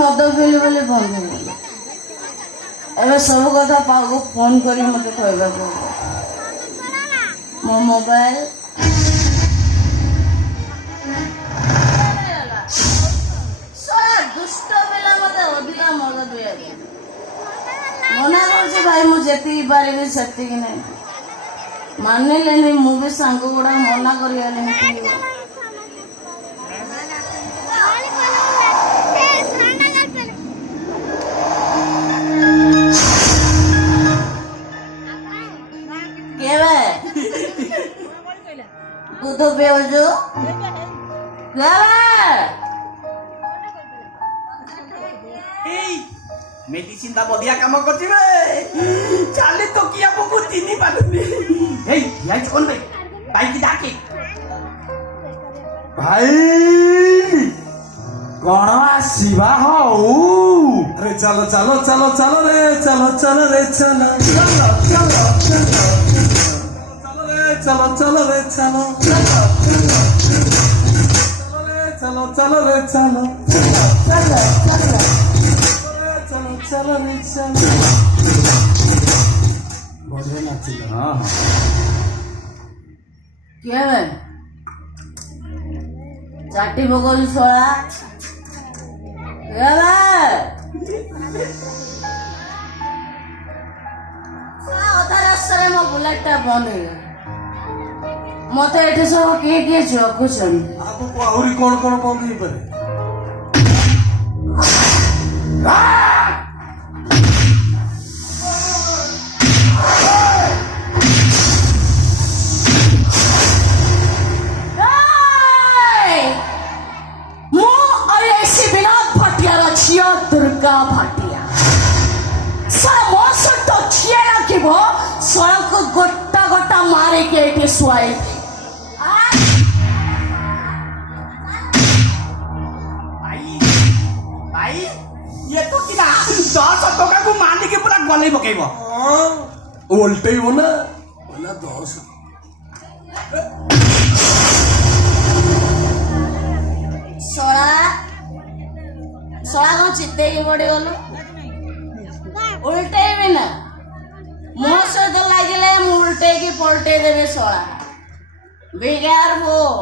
ମଦ ପିଇଲି ବୋଲି ବନ୍ଦ ହେଇଗଲା। ଏବେ ସବୁ କଥା ପାଉକୁ ଫୋନ କରି ମତେ କହିବାକୁ ମୋ ମୋବାଇଲ ଦୁଷ୍ଟ ପିଲା ମତେ ଅଧିକା ମଦ ପିଇବାକୁ ମନା କରୁଛି। ଭାଇ ମୁଁ ଯେତିକି ପାରିବି ସେତିକି ନାହିଁ ମାନିଲେନି। ମୁଁ ବି ସାଙ୍ଗ ଗୁଡା ମନା କରିଗଲିନି। দুধ পিউଛୁ মেডিসিন টা বদিয়া কাম করছি বে চালে তো কি আপকু চিনি পারুনি। এই ইয়াই কোন বে ভাই কি ডাকে ভাই কোন আসিবা হউ আরে চলো চলো চলো চলো রে চলো চলো রে চলো চলো চলো চলো চলো রে চলো চলো চলো রে চলো চলো চলো রে চলো বড় নাচিল। হ্যাঁ কি হবে চারটি ভোগল ছড়া ଅଧା ରାସ୍ତାରେ ମୋ ବୁଲେଟଟା ବନ୍ଦ ହେଇଗଲା। ମତେ ଏଠି ସବୁ କିଏ କିଏ ଜଗୁଛନ୍ତି। ଆଗକୁ ଆହୁରି କଣ କଣ ବନ୍ଦ ହେଇପାରେ? ମୁଁ ଆଇଆଇସି ବିନୋଦ ଭାଟିଆର ଝିଅ ଦୁର୍ଗା ଭାଟିଆ। ମୋ ସହିତ ଝିଅ ଲାଗିବ ସଳକୁ ଗୋଟା ଗୋଟା ମାରିକି ଏଠି ଶୁଆଇ ଭାଇ ଇଏ ତ କିନା 10 ଟଙ୍କାକୁ ମାନିକି ପୁରା ଗଲେଇ ପକେଇବ। ଓଲଟେଇବ ନା 10 ଶଳା କଣ ଚିତେଇକି ପଡିଗଲୁ? ଉଲଟେଇବି ନା ମୋ ସହିତ ଲାଗିଲେ ମୁଁ ଉଲଟେଇକି ପଲଟେଇ ଦେବି। ଶଳା ବି କେୟାରଫୁଲ।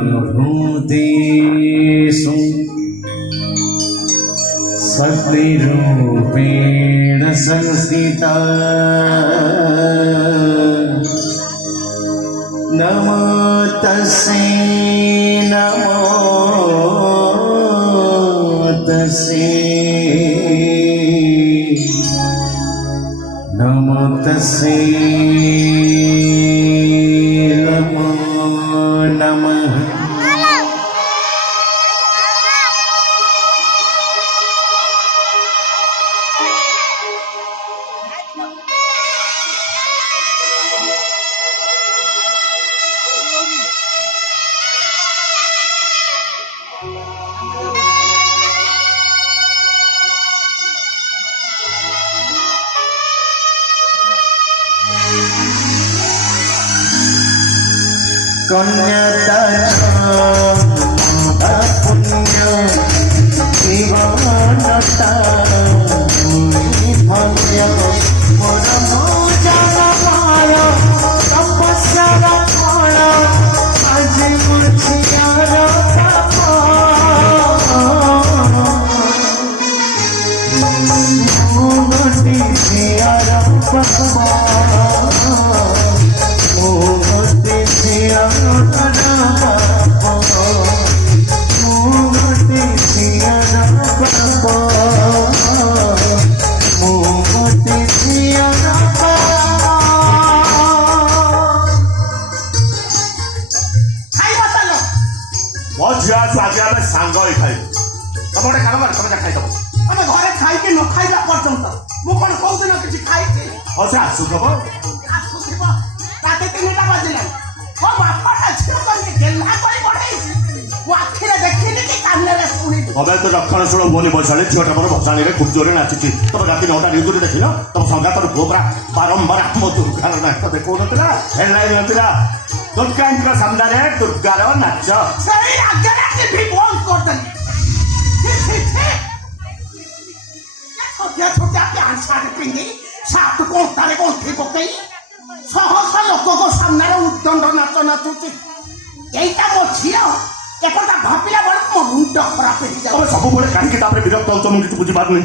सर्वभूतेषु शक्तिरूपेण संस्थिता नमो तस्मै नमो तस्मै नमो तस्मै नमो नमः। কন্যাদান পুণ্য জীবনতা ধন্য মোর মজার মায় তপস্যার ফল আজ মুছিয়ার পাপ মোগটি ঝিয়ার পাপ মোগটি ঝিয়ার পাপ মোগটি ঝিয়ার পাপ মোগটি ঝিয়ার ଖାଇବା ଚାଲ ମୋ ଝିଅ ଆସୁ ଆଜି ଆମେ ସାଙ୍ଗ ହେଇ ଖାଇବୁ ତମେ ଗୋଟେ କାମ କର ତମେ ଯା ଖାଇଦବ ଆମେ ଘରେ ଖାଇକି ନ ଖାଇବା ପର୍ଯ୍ୟନ୍ତ ମୁଁ କଣ କୋଉଦିନ କିଛି ଖାଇଛି ହଉ ସେ ଆସୁଥିବ ଆସୁଥିବ ରାତି 3ଟା ବାଜିଲାଣି ମୋ ବାପାଟା ଝିଅ କରିକି ଗେହ୍ଲା କରି ବଢେଇଛି ମୁଁ ଆଖିରେ ଦେଖିନି କି କାନରେ ଶୁଣିନି ତମେ ତ ରକ୍ଷଣଶୀଳ ବୋଲି ବସାଳି ଝିଅଟା ମୋର ଭସାଣିରେ ଖୁବ ଜୋରେ ନାଚିଛି ତମେ ରାତି 9ଟା ନ୍ୟୁଜରେ ଦେଖିନ ତମ ସଙ୍ଗାତର ପୁଅ ପୁରା ବାରମ୍ବାର ଆମ ଦୁର୍ଗାର ନାଚ ଦେଖାଉନଥିଲା ହେଡଲାଇନ୍ ନଥିଲା ଦୁର୍ଗାଙ୍କ ସାମ୍ନାରେ ଦୁର୍ଗାର ନାଚ ସେଇ ଆଗରେ ଟିଭି ବନ୍ଦ କରିଦେଲି ଛୋଟିଆ ଛୋଟିଆ ପ୍ୟାଣ୍ଟ ସାର୍ଟ ପିନ୍ଧି ସାର୍ଟ କଣ୍ଟାରେ ଗଣ୍ଠି ପକେଇ ଶହ ଶହ ଲୋକଙ୍କ ସାମ୍ନାରେ ଉଦ୍ଦଣ୍ଡ ନାଚ ନାଚୁଛି ଏଇଟା ମୋ ଝିଅ ଏକଥା ଭାବିଲା ବେଳକୁ ମୋ ମୁଣ୍ଡ ଖରାପ ହେଇଯାଉ ତମେ ସବୁବେଳେ କାହିଁକି ତାପରେ ବିରକ୍ତ ହଉଛ ମୁଁ କିଛି ବୁଝିପାରୁନି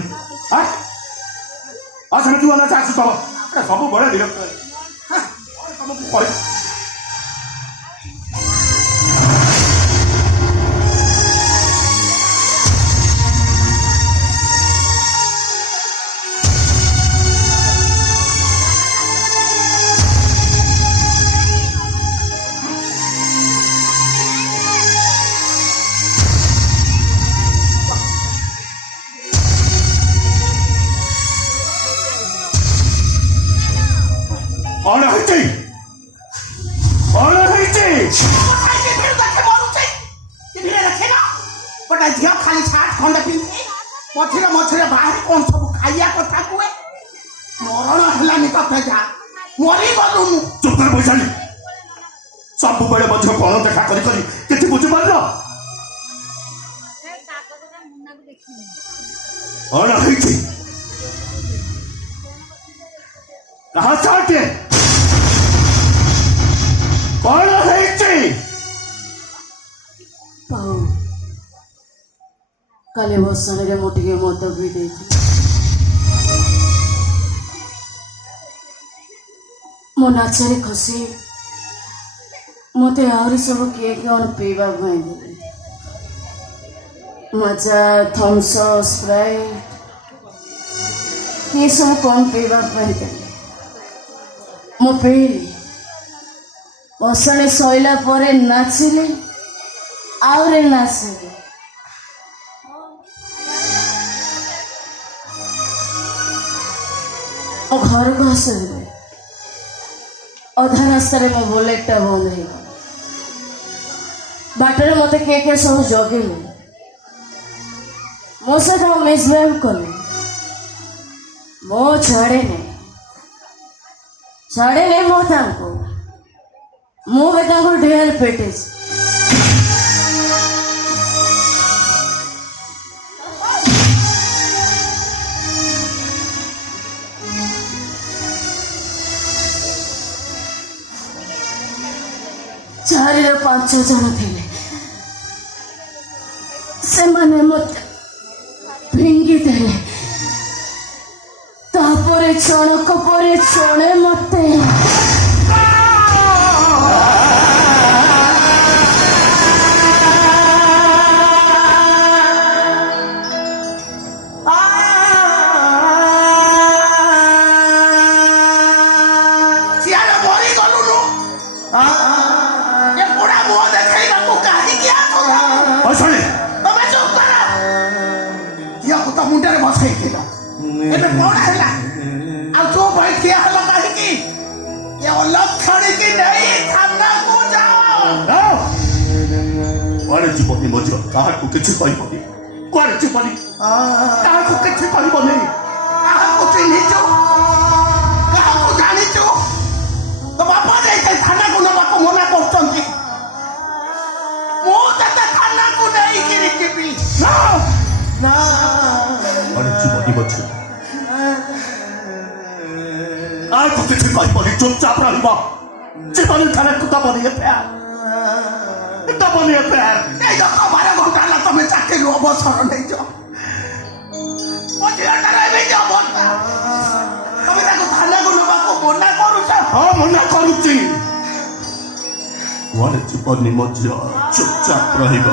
ସେମିତି ନାଚ ଆସୁଛ ସବୁବେଳେ ବିରକ୍ତ ତମକୁ କହି କଣ ହେଇଛି କଣ ହେଇଛି ଗୋଟେ ଝିଅ ଖାଲି ସାର୍ଟ ଖଣ୍ଡେ ପିନ୍ଧି ମଝିରେ ମଝିରେ ବାହାରି କଣ ସବୁ ଖାଇବା କଥା କୁହେ ମରଣ ହେଲାନି ତତେ ଯା ମରିଗଲୁ ମୁଁ ଚୁପ କରି ବସିଲି ସବୁବେଳେ ମଧ୍ୟ କଣ ଦେଖା କରି କରି କିଛି ବୁଝିପାରିଲ କଣ ହେଇଛି କାହା ସାଥେ କଣ ହେଇଛି ପାଉ କାଲି ବସାଣିରେ ମୁଁ ଟିକେ ମଦ ପିଇ ଦେଇଥିଲି ମୋ ନାଚରେ ଖସି ମତେ ଆହୁରି ସବୁ କିଏ କଣ ପିଇବା ପାଇଁ ଦେଲେ ମଜା ଥମ୍ସଅପ୍ ସ୍ପ୍ରାଇଟ୍ କିଏ ସବୁ କଣ ପିଇବା ପାଇଁ ଦେଲେ ମୁଁ ପିଇଲି ବସାଣି ସଇଲା ପରେ ନାଚିଲି ଆହୁରି ନାଚିଲି ମୋ ଘରକୁ ଆସିଲି ଅଧା ରାସ୍ତାରେ ମୋ ବୁଲେଟଟା ବନ୍ଦ ହେଇଗଲା ବାଟରେ ମତେ କିଏ କିଏ ସବୁ ଜଗିଲେ ମୋ ସହିତ ମିସବିହେଭ୍ କଲେ ମୁଁ ଛାଡ଼ିନି ମୁଁ ତାଙ୍କୁ ମୁଁ ବି ତାଙ୍କୁ ଢେର ପିଟିଛି ଚାରିରୁ 5 ଜଣ ଥିଲେ ସେମାନେ ମତେ ଫିଙ୍ଗି ଦେଲେ ତାପରେ ଜଣକ ପରେ ଜଣେ ମତେ ମୁଣ୍ଡରେ ବସେଇଥିଲା ଏବେ କଣ ହେଲା ଆଉ ତୁ ଭାଇ ଠିଆ ହେଲା କାହିଁକି ଏ ଅଲକ୍ଷଣୀକି ନେଇ ଥାନାକୁ ଯାଅ କୁଆଡେ ଯିବନି ମୋ ଝିଅ କାହାକୁ କିଛି କହିବନି କୁଆଡେ ଯିବନି କାହାକୁ କିଛି କହିବନି କାହାକୁ ଚିହ୍ନିଛୁ କାହାକୁ ଜାଣିଛୁ ତୋ ବାପା ଯାଇଥିଲେ ଥାନାକୁ ନେବାକୁ ମନା କରୁଛନ୍ତି আরে জীবনী বলছি আর তো কিছু কইবনি চুপচাপ রহিব জীবনের খানে কুতা বনিয়ে ফের কুতা বনিয়ে ফের এই দেখো 12 ঘন্টা হলো তুমি চাকরির অবসর নেইছ ঝিওটার এମିତି অবস্থা তুমি তাকে থানাକୁ ନେବାକୁ ମନା କରୁଛ ହଁ ମନା କରୁଛି ମୋର ଜୀବନୀ ମଧ୍ୟ ଚୁପଚାପ ରହିବ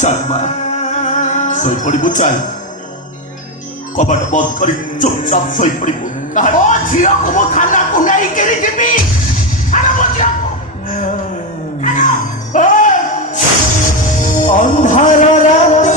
ଚାଲ ମା ଶୋଇପଡ଼ିବୁ ଚାଲ କବାଟ ବନ୍ଦ କରି ଚୁପଚାପ ଶୋଇପଡ଼ିବୁ ମୋ ଝିଅକୁ ମୁଁ ଥାନାକୁ ନେଇକିରି ଯିବି ଛାଡ଼ ମୋ ଝିଅକୁ ଅନ୍ଧାର ରାତିରେ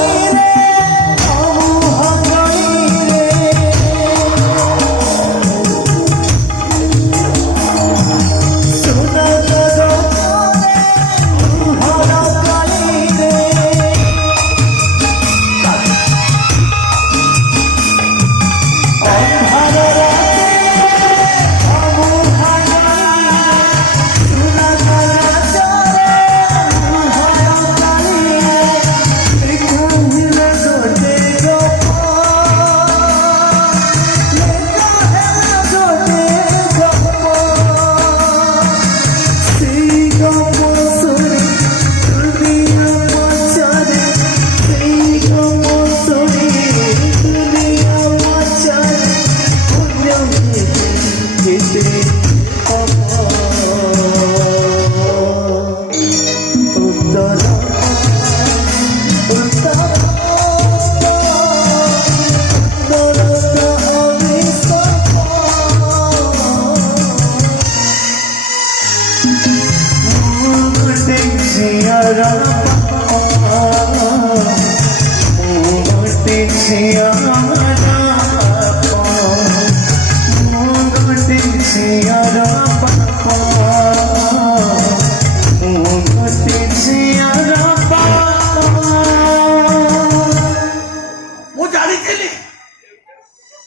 ମୁଁ ଜାଣିଥିଲି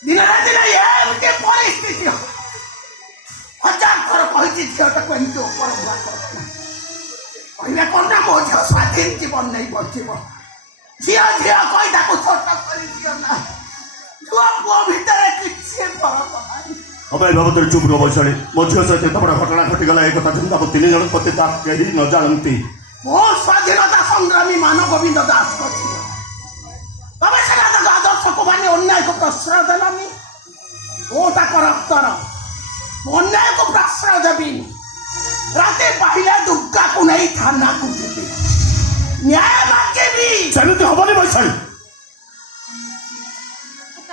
ଦିନେ ନା ଦିନେ ଏମିତି ପରିସ୍ଥିତି ହବ ହଜାର ଥର କହିଛି ଝିଅଟାକୁ ଏମିତି ଉପର ଭୁଆ କରୁଥିଲା କହିଲେ କ'ଣ ନା ମୋ ଝିଅ ସ୍ୱାଧୀନ ଜୀବନ ନେଇ ବଞ୍ଚିବ ଝିଅ ଝିଅ କହି ତାକୁ ଛୋଟ କରିଦିଅ ନା ଛୁଆ ପୁଅ ଭିତରେ କିଛି ଫରକ ନାହିଁ ଅବେ ବାବଦରେ ଚୁପ୍ ରୁହ ବୈଶାଳୀ ମୋ ଝିଅ ସହିତ ଏତେ ବଡ଼ ଘଟଣା ଘଟିଗଲା ଏ କଥା ଯେମିତି ଆମ 3 ଜଣ ପ୍ରତି ତା କେହି ନ ଜାଣନ୍ତି ମୋ ସ୍ୱାଧୀନତା ସଂଗ୍ରାମୀ ମାନ ଗୋବିନ୍ଦ ଦାସଙ୍କ ଝିଅ ତମେ ସିନା ତାଙ୍କ ଆଦର୍ଶକୁ ମାନି ଅନ୍ୟାୟକୁ ପ୍ରଶ୍ରୟ ଦେଲନି ମୁଁ ତାଙ୍କ ରକ୍ତର ଅନ୍ୟାୟକୁ ପ୍ରଶ୍ରୟ ଦେବିନି ରାତି ପାହିଲେ ଦୁର୍ଗାକୁ ନେଇ ଥାନାକୁ ଯିବି ନ୍ୟାୟ ମାଗିବି ସେମିତି ହବନି ବୈଶାଳୀ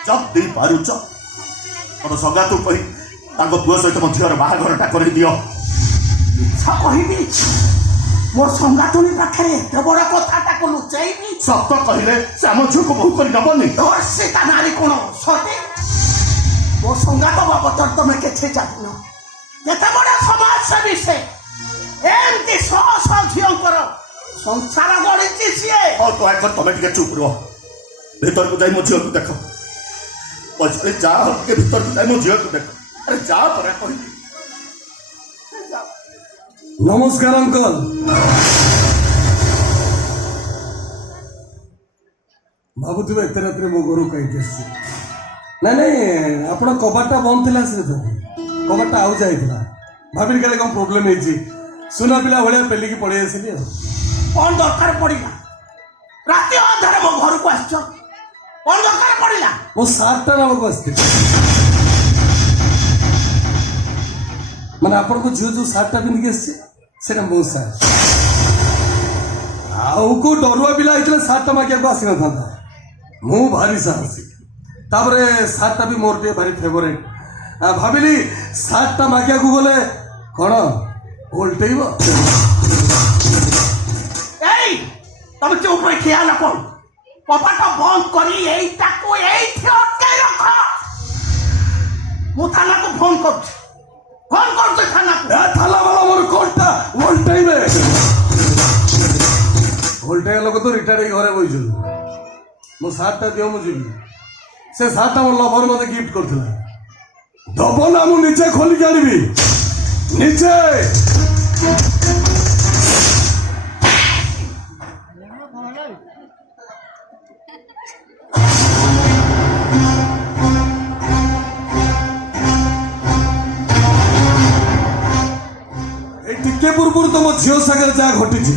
ଯଦି ପାରୁଛ ତମ ସଗାତୁ କହି ତାଙ୍କ ପୁଅ ସହିତ ମୋ ଝିଅର ବାହାଘରଟା କରିଦିଅ ମିଛ କହିବି ମୋ ସଙ୍ଗାତୁଣୀ ପାଖରେ ଏତେ ବଡ଼ କଥା ତାକୁ ଲୁଚେଇବି ସତ କହିଲେ ସେ ଆମ ଝିଅକୁ ବୋହୂ କରି ନେବନି ଧର୍ଷିତା ନାରୀ କ'ଣ ସତେ ମୋ ସଙ୍ଗାତ ବାବଦରେ ତମେ କିଛି ଜାଣିନ ଯେତେ ବଡ଼ ସମାଜସେବୀ ସେ ଏମିତି ଶହ ଶହ ଝିଅଙ୍କର ସଂସାର ଗଢ଼ିଛି ସିଏ ହଉ ଦୟାକରି ତମେ ଟିକେ ଚୁପ୍ ରୁହ ଭିତରକୁ ଯାଇ ମୋ ଝିଅକୁ ଦେଖ ବୈଶାଳୀ ଯାଅ ଟିକେ ଭିତରକୁ ଯାଇ ମୋ ଝିଅକୁ ଦେଖ ଆରେ ଯାଅ ପରା କହିଲି ନମସ୍କାର ଅଙ୍କଲ ଭାବୁଥିବେ ଏତେ ରାତିରେ ମୋ ଘରକୁ କାହିଁକି ଆସିଛି ନାଇଁ ନାଇଁ ଆପଣ କବାଟଟା ବନ୍ଦ ଥିଲା ସେ କବାଟଟା ଆଉ ଯାଇଥିଲା ଭାବିଲି କାଳେ କ'ଣ ପ୍ରୋବ୍ଲେମ୍ ହେଇଛି ସୁନା ପିଲା ଭଳିଆ ପେଲିକି ପଳେଇ ଆସିଲି ଆଉ କ'ଣ ଦରକାର ପଡ଼ିଲା ରାତି ଅଧାରେ ମୋ ଘରକୁ ଆସିଛ କ'ଣ ଦରକାର ପଡ଼ିଲା ମୋ ସାର୍ଟଟା ନେବାକୁ ଆସିଥିଲି ମାନେ ଆପଣଙ୍କ ଝିଅ ଯୋଉ ସାର୍ଟଟା ପିନ୍ଧିକି ଆସିছে ସେଟା ମୋ ସାର୍ଟ ଆଉ କୋଉ ଡରୁଆ ପିଲା ହେଇଥିଲେ ସାର୍ଟଟା ମାଗିବାକୁ ଆସିନଥାନ୍ତା ମୁଁ ଭାରି ସାହସୀ ତାପରେ ସାର୍ଟଟା ବି ମୋର ଟିକେ ଭାରି ଫେଭରେଟ୍ ଭାବିଲି ସାର୍ଟଟା ମାଗିବାକୁ ଗଲେ କ'ଣ ଓଲଟେଇବ ଏଇ ତମେ ଚୁପ୍ ରହି ଠିଆ ହେଲ କ'ଣ କବାଟ ବନ୍ଦ କରି ଏଇଟାକୁ ଏଇଠି ଅଟକାଇ ରଖ ମୁଁ ଥାନାକୁ ଫୋନ କରୁଛି ଥାନାକୁ ଥାନା ବାଲା ମୋର କୋଟଟା ଓଲଟେଇବେ ଓଲଟେଇବା ଲୋକ ତ ରିଟାୟାର୍ଡ ହେଇ ଘରେ ବଇଛନ୍ତି ମୋ ସାର୍ଟଟା ଦିଅ ମୁଁ ଯିବି ସେ ସାର୍ଟଟା ମୋ ଲଭର ମତେ ଗିଫ୍ଟ କରିଥିଲା ଦବ ନା ମୁଁ ନିଜେ ଖୋଲିକି ଆଣିବି ନିଜେ এই টিকে ପୂର୍ବରୁ ତମ ଝିଅ ସାଙ୍ଗରେ ଯାହା ଘଟିଛି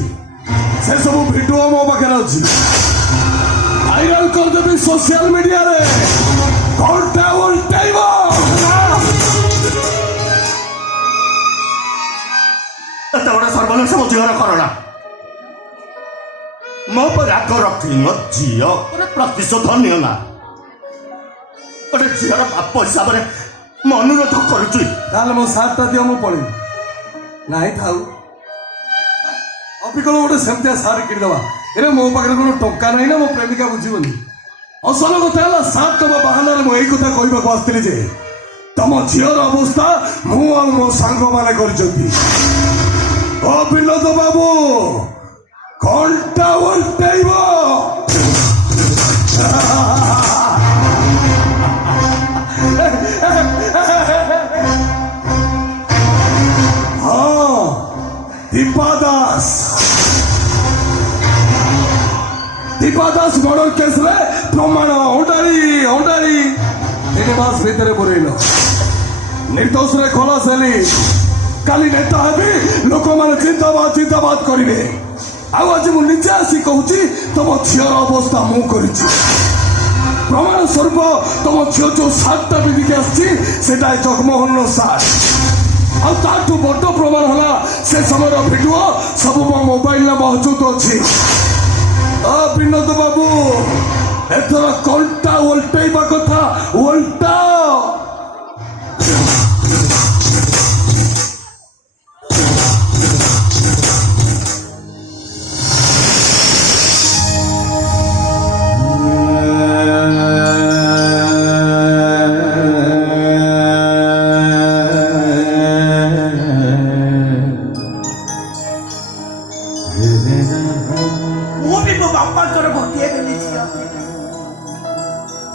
ସେ ସବୁ ଭିଡିଓ ମୋ ପାଖରେ ଅଛି ଭାଇରାଲ କରିଦେବି ସୋସିଆଲ ମିଡିଆରେ ଘଣ୍ଟା ଓଲଟାଇବ ଏତେ ବଡ଼ ସର୍ବନାଶ ମୋ ଝିଅର କରଣା ମୋ ଉପରେ ରାଗ ରଖିନ ଝିଅ ଗୋଟେ ପ୍ରତିଶୋଧ ନିଅ ନା ଗୋଟେ ଝିଅର ବାପ ହିସାବରେ ମୁଁ ଅନୁରୋଧ କରୁଛି ତାହେଲେ ମୋ ସାର୍ଟଟା ଦିଅ ମୁଁ ପଳେଇବି ନାହିଁ ଥାଉ ଅବିକଳ ଗୋଟେ ସେମିତିଆ ସାର୍ କିଣିଦେବା ଏରେ ମୋ ପାଖରେ কোনো ଟଙ୍କା ନାହିଁ ନା ମୋ ପ୍ରେମିକା ବୁଝିବନି ଅସଲ କଥା ହେଲା ସାର୍ ତମ ବାହାନାରେ ମୁଁ ଏଇ କଥା କହିବାକୁ ଆସିଥିଲି ଯେ ତମ ଝିଅର ଅବସ୍ଥା ମୁଁ ଆଉ ମୋ ସାଙ୍ଗମାନେ କରିଛନ୍ତି ଓ ବିନୋଦ ବାବୁ ଘଣ୍ଟା ଓଲଟେଇବ ହଁ ଦୀପା ଦାସ ମର୍ଡର କେସରେ ପ୍ରମାଣ ଅଣ୍ଡାଳି 3 ମାସ ଭିତରେ ପୁରେଇଲ ନିର୍ଦ୍ଦୋଷରେ ଖଲାସ ହେଲି କାଲି ନେତା ହେବି ଲୋକମାନେ ଜିନ୍ଦାବାଦ କରିବେ ଆଉ ଆଜି ମୁଁ ନିଜେ ଆସି କହୁଛି ତମ ଝିଅର ଅବସ୍ଥା ମୁଁ କରିଛି ପ୍ରମାଣ ସ୍ୱରୂପ ତମ ଝିଅ ଯୋଉ ସାର୍ଟଟା ପିନ୍ଧିକି ଆସିଛି ସେଟା ଜଗମୋହନର ସାର୍ଟ ଆଉ ତାଠୁ ବଡ ପ୍ରମାଣ ହେଲା ସେ ସମୟର ଭିଡିଓ ସବୁ ମୋ ମୋବାଇଲରେ ମହଜୁଦ ଅଛି ବିନୋଦ ବାବୁ ଏଥର କଣ୍ଟା ଓଲଟେଇବା କଥା ଓଲଟା ମୁଁ ବି ମୋ ବାପାଙ୍କର ଗୋଟିଏ ବୋଲି ଝିଅ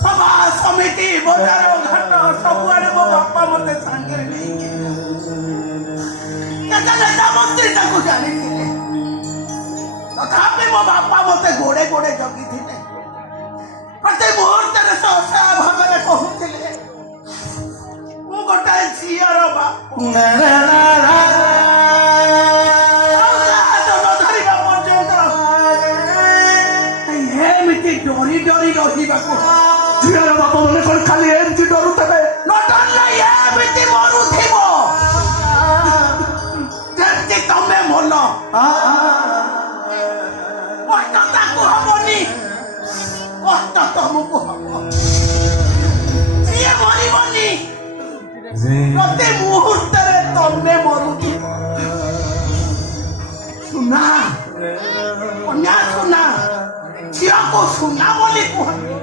ସଭା ସମିତି ବଜାର ଘାଟ ସବୁଆଡେ ମୋ ବାପା ମତେ ସାଙ୍ଗରେ ନେଇକି କେତେ ନେତା ମନ୍ତ୍ରୀ ତାକୁ ଜାଣିଥିଲେ ତଥାପି ମୋ ବାପା ମତେ ଗୋଡେ ଗୋଡେ ଜଗିଥିଲେ ପ୍ରତି ମୁହୂର୍ତ୍ତରେ ସହସା ଭାବରେ କହୁଥିଲେ ମୁଁ ଗୋଟାଏ ଝିଅର ବାପ ଏମିତି ଡରି ରହିବାକୁ ଝିଅର ବାପ ମାନେ କଣ ଖାଲି ଏମିତି ଡରୁଥିବେ ଏମିତି ମରୁଥିବ ଯେମିତି ତମେ ମନ କଷ୍ଟ ତାକୁ ହବନି କଷ୍ଟ ତମକୁ ହବ ସିଏ ମରିବନି ପ୍ରତି ମୁହୂର୍ତ୍ତରେ ତମେ ମରୁଥିବ ସୁନା କନ୍ୟା ସୁନା ଝିଅକୁ ସୁନା ବୋଲି କୁହନ୍ତି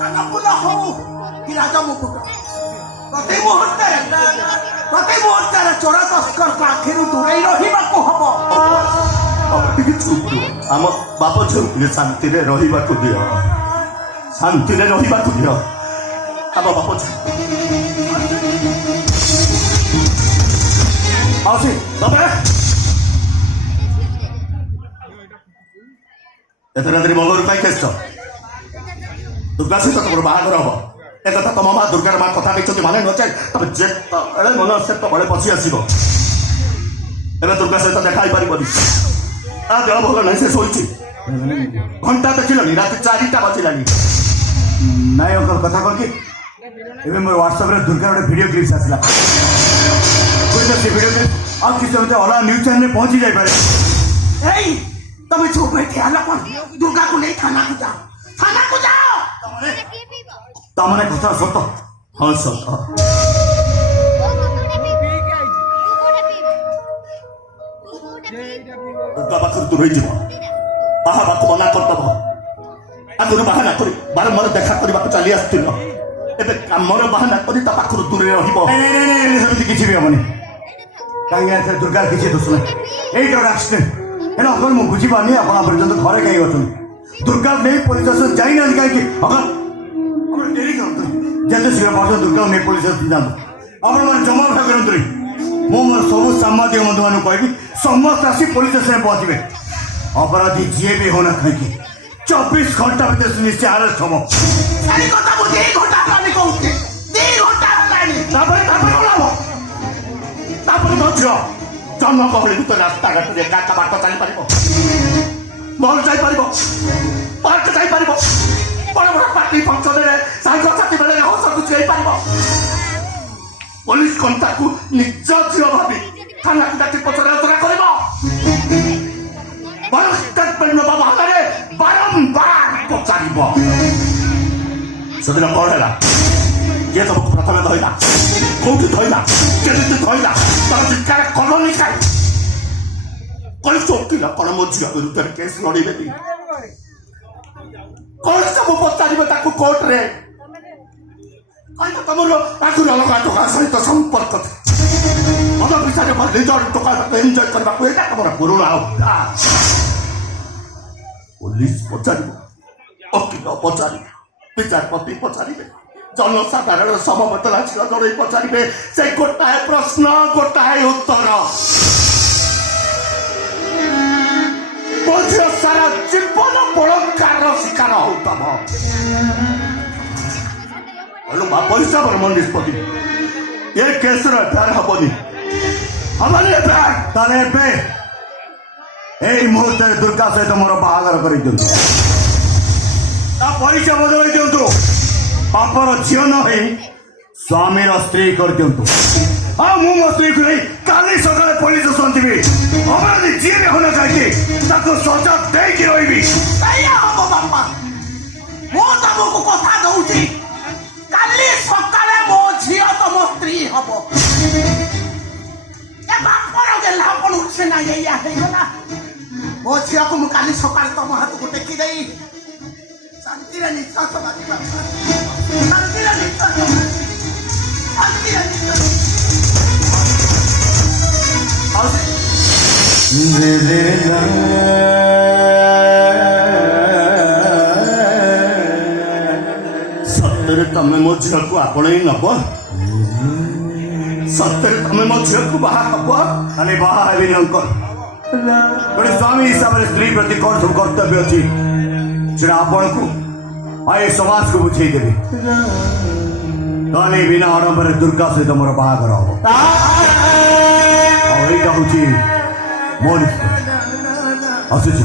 କାନଫୁଲ ହଉ କି ରାଜମୁକୁଟ ପ୍ରତି ମୁହୂର୍ତ୍ତରେ ଚୋର ତସ୍କରଙ୍କ ଆଖିରୁ ଦୂରେଇ ରହିବାକୁ ହବ ଟିକେ ଚୁପ୍ ରୁହ ଆମ ବାପ ଝିଅ ଟିକେ ଶାନ୍ତିରେ ରହିବାକୁ ଦିଅ ଆମ ବାପ ଝିଅ ମାଉସୀ ତମେ ଏତେ ରାତିରେ ମଙ୍ଗରୁ କାହିଁକି ଆସିଛ ଦୁର୍ଗା ସହିତ ତମର ବାହାଘର ହବ ଏକଥା ତମ ମା ଦୁର୍ଗାର ମା କଥା ଦେଇଛନ୍ତି ମାନେ ନଚେ ତମେ ଯେତେବେଳେ ମନ ସେତେବେଳେ ପଶି ଆସିବ ଏବେ ଦୁର୍ଗା ସହିତ ଦେଖା ହେଇପାରିବନି ତା ଦେହ ଭଲ ନାହିଁ ସେ ଶୋଇଛି ଘଣ୍ଟା ଦେଖିଲନି ରାତି 4ଟା ବାଜିଲାନି ନାଇଁ ଅଙ୍କଲ କଥା କଣ କି ଏବେ ମୋର ହ୍ୱାଟ୍ସଆପରେ ଦୁର୍ଗାର ଗୋଟେ ଭିଡ଼ିଓ କ୍ଲିପ୍ସ ଆସିଲା ସେ ଭିଡ଼ିଓ କ୍ଲିପ୍ ଆଉ କିଛି ସମୟ ଅଲଗା ନ୍ୟୁଜ୍ ଚ୍ୟାନେଲରେ ପହଞ୍ଚି ଯାଇପାରେ ଏଇ ତମେ ଚୁପ ହେଇ ଠିଆ ହେଲା କଣ ଦୁର୍ଗାକୁ ନେଇ ଥାନାକୁ ଯାଅ ତାମାନେ କଥା ସତ ହଁ ସତ ଦୁର୍ଗା ପାଖରୁ ଦୂରେଇ ଯିବ ବାହାବାକୁ ମନା କରିଦେବ ଆଗରୁ ବାହାନା କରି ବାରମ୍ବାର ଦେଖା କରିବାକୁ ଚାଲି ଆସିଥିଲ ଏବେ କାମର ବାହାନା କରି ତା ପାଖରୁ ଦୂରେଇ ରହିବ ସେମିତି କିଛି ବି ହବନି କାହିଁକି ଦୁର୍ଗାର କିଛି ଦୋଷ ନାହିଁ ଏଇଟା ଗୋଟେ ଆକ୍ସିଡେଣ୍ଟ ହେଲେ ଅଙ୍କଲ ମୁଁ ବୁଝିପାରୁନି ଆପଣ ପର୍ଯ୍ୟନ୍ତ ଘରେ କାହିଁକି ଅଛନ୍ତି ଦୁର୍ଗାକୁ ନେଇ ପୋଲିସ ଷ୍ଟେସନ ଯାଇନାହାନ୍ତି କାହିଁକି ଅଙ୍କଲ ଆପଣ ଡେରି କରନ୍ତୁନି ଯେତେ ଶୀଘ୍ର ପାରୁଛନ୍ତି ଦୁର୍ଗାକୁ ନେଇ ପୋଲିସ ଷ୍ଟେସନ ଯାଆନ୍ତୁ ଆପଣମାନେ ଜମା ଉଠା କରନ୍ତୁନି ମୁଁ ମୋର ସବୁ ସାମ୍ବାଦିକ ବନ୍ଧୁମାନଙ୍କୁ କହିବି ସମସ୍ତେ ଆସି ପୋଲିସ ଷ୍ଟେସନରେ ପହଞ୍ଚିବେ ଅପରାଧୀ ଯିଏ ବି ହଉନା କାହିଁକି 24 घंटा भितर निश्चय अरेस्ट हम ସେଇ କଥା ମୁଁ 2 ଘଣ୍ଟା ହେଲାଣି କହୁଛି 2 ଘଣ୍ଟା ହେଲାଣି ତାପରେ କଣ ହବ? ତାପରେ ମୋ ଝିଅ ଜନଗହଳି ଭିତରେ ରାସ୍ତାଘାଟରେ ଏକା ଏକା ବାଟ ଚାଲିପାରିବ, ମଲ୍ ଯାଇପାରିବ, ପାର୍କ ଯାଇପାରିବ, ବଡ଼ ବଡ଼ ପାର୍ଟି ଫଙ୍କସନରେ ସାଙ୍ଗସାଥି ବେଳରେ ହସ ଖୁସି ହେଇପାରିବ। ପୋଲିସ କଣ ତାକୁ ନିଜ ଝିଅ ଭାବି ଥାନାକୁ ଡାକି ପଚରାଉଚରା କରିବ? ବଡ଼ ଷ୍ଟେଟମେଣ୍ଟ ନେବା ବାହାନାରେ ବାରମ୍ବାର ପଚାରିବ। ସେଦିନ କଣ ହେଲା? କିଏ ତମକୁ ପ୍ରଥମେ ଧଇଲା, କୋଉଠି ଧଇଲା, କେମିତି ଧଇଲା, ତମ ଚିତ୍କାର କଲନି କାଇଁ? କଣ ଚୋକିଲା କଣ ମୋ ଝିଅ ବିରୁଦ୍ଧରେ କେସ୍ ଲଢିବେନି? କଣ ସବୁ ପଚାରିବେ ତାକୁ କୋର୍ଟରେ? କହିବ ତମର ଆଗରୁ ଅଲଗା ଟଙ୍କା ସହିତ ସମ୍ପର୍କ ମଦ ପିଛାରେ ନିଜର ଟଙ୍କା ଏନ୍ଜୟ କରିବାକୁ ଏଇଟା ତମର ପୁରୁଣା ଅଭ୍ୟାସ। ପୋଲିସ ପଚାରିବ, ଓକିଲ ପଚାରିବେ, ବିଚାରପତି ପଚାରିବେ, ଜନସାଧାରଣ ସମବେଦନା ଝିଅ ଜଣେଇ ପଚାରିବେ, ସେ ଗୋଟାଏ ପ୍ରଶ୍ନ ଗୋଟାଏ ଉତ୍ତର। ମୋ ଝିଅ ସାରା ଜୀବନ ବଳାତ୍କାରର ଶିକାର ହଉଥବ। ବାପ ହିସାବରେ ମୋ ନିଷ୍ପତ୍ତି ଏ କେସର ଏଫଆଇଆର ହବନି। ତାହେଲେ ଏବେ ଏଇ ମୁହୂର୍ତ୍ତରେ ଦୁର୍ଗା ସହିତ ମୋର ବାହାଘର କରିଦିଅନ୍ତୁ, ତା ପରିଚୟ ବଦଳାଇ ଦିଅନ୍ତୁ, ବାପର ଝିଅ ନ ହେଇ ସ୍ୱାମୀର ସ୍ତ୍ରୀ କରିଦିଅନ୍ତୁ। ଆଉ ମୁଁ ମୋ ସ୍ତ୍ରୀକୁ ନେଇ କାଲି ସକାଳେ ପୋଲିସ ଶୁଣିଥିବି, ଅପରାଧୀ ଯିଏ ବି ହଉନା କାହିଁକି ତାକୁ ସଜା ଦେଇକି ରହିବି। ସେଇଆ ହବ ବାପା, ମୁଁ ତମକୁ କଥା ଦଉଛି କାଲି ସକାଳେ ମୋ ଝିଅ ତମ ସ୍ତ୍ରୀ ହବ। ଏ ବାପର ଗେହ୍ଲା ପଣୁ ସିନା ଏଇଆ ହେଇଗଲା। ମୋ ଝିଅକୁ ମୁଁ କାଲି ସକାଳେ ତମ ହାତକୁ ଟେକି ଦେଇ ଶାନ୍ତିରେ ନିଶ୍ୱାସ ମାରିବା, ଶାନ୍ତିରେ ନିଶ୍ୱାସ, ଶାନ୍ତିରେ ନିଶ୍ୱାସ। ସତରେ ତମେ ମୋ ଝିଅକୁ ଆପଣେଇ ନବ? ସତରେ ତମେ ମୋ ଝିଅକୁ ବାହା ହବ? ଖାଲି ବାହା ହେବିନି ଅଙ୍କଲ, ଗୋଟେ ସ୍ୱାମୀ ହିସାବରେ ସ୍ତ୍ରୀ ପ୍ରତି କଣ ସବୁ କର୍ତ୍ତବ୍ୟ ଅଛି ସେଟା ଆପଣଙ୍କୁ ଆଉ ଏ ସମାଜକୁ ବୁଝେଇଦେବି। ତାହେଲେ ବିନା ଆଡମ୍ବରରେ ଦୁର୍ଗା ସହିତ ମୋର ବାହାଘର ହବ। ଆଉ ଏଇଟା ହଉଛି ମୋ ନିଷ୍ପତ୍ତି। ଆସୁଛି।